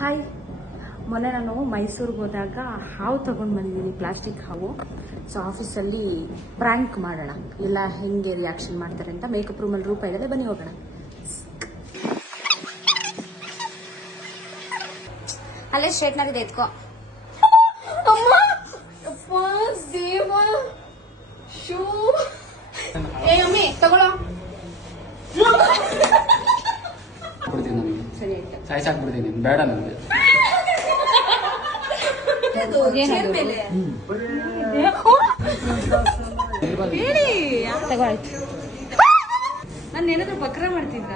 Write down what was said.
Hi, ಮೊನ್ನೆ ನಾನು ಮೈಸೂರಿಗೆ ಹೋದಾಗ ಹಾವು ತೊಗೊಂಡು ಬಂದಿದ್ದೀನಿ, ಪ್ಲಾಸ್ಟಿಕ್ ಹಾವು. ಸೊ ಆಫೀಸಲ್ಲಿ ಪ್ರ್ಯಾಂಕ್ ಮಾಡೋಣ, ಇಲ್ಲ ಹೆಂಗೆ ರಿಯಾಕ್ಷನ್ ಮಾಡ್ತಾರೆ ಅಂತ. ಮೇಕಪ್ ರೂಮಲ್ಲಿ ರೂಪ ಇದ್ದಾಳೆ, ಬನ್ನಿ ಹೋಗೋಣ. ಅಲ್ಲೇ ಸ್ಟ್ರೇಟ್ನರ್ ಇದೆ, ಎತ್ಕೋ. ಏ ಮಮ್ಮಿ ತಗೊಳ್ಳೋ. ಸರಿ ಆಯ್ತು. ಸಾಯ್ಸಾಕ್ಬಿಡ್ತೀನಿ, ಬೇಡ ನನಗೆ. ತಗೊಳ್ತು. ನಾನು ಏನಾದ್ರು ಬಕ್ರ ಮಾಡ್ತಿದ್ದ?